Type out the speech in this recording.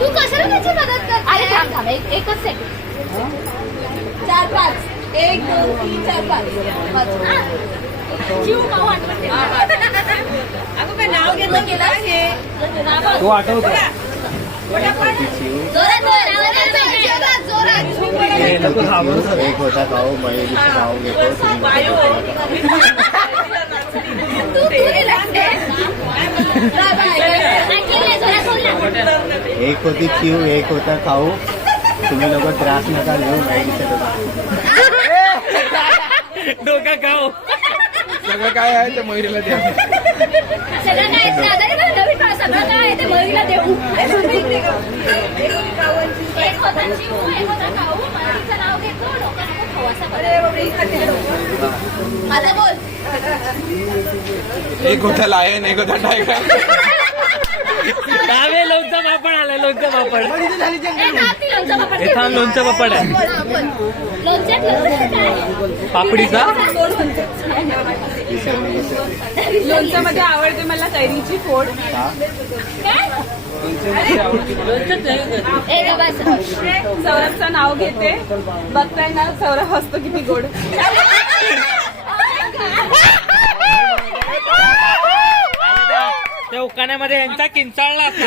तू कशाला त्याची मदत कर? अरे थांब एकच सेकंड. 4 5 1 2 3 4 5 जीव माऊ आठवते. अगं काय नाव घेतलं गेलं हे तू आठवतो एक होता खाऊ मयुरीचं नाव घेतो एक होती चिव एक होता खाऊ. तुम्ही लोक त्रास नका घेऊ मयुरीचं डोका खाऊ. सगळं काय आहे ते मयुरीला द्या. सगळं काय सगळं काय आहे ते मयुरीला देऊ. एक होता चिव एक होता खाऊ. मयुरीचं नाव घेतो लोकांना खाऊ असं. आता बोल. एक होता लायन एक होता टायगर. डावे लोणचं पापड आलाय. लोणचं पापड लोणचं पापड आहे. पापडीचा लोणचं मध्ये आवडते मला कैरीची फोड. सौरभचं नाव घेते. बघताय ना सौरभ हसतो किती गोड. त्या उकाण्यामध्ये यांचा किंचाळला असता.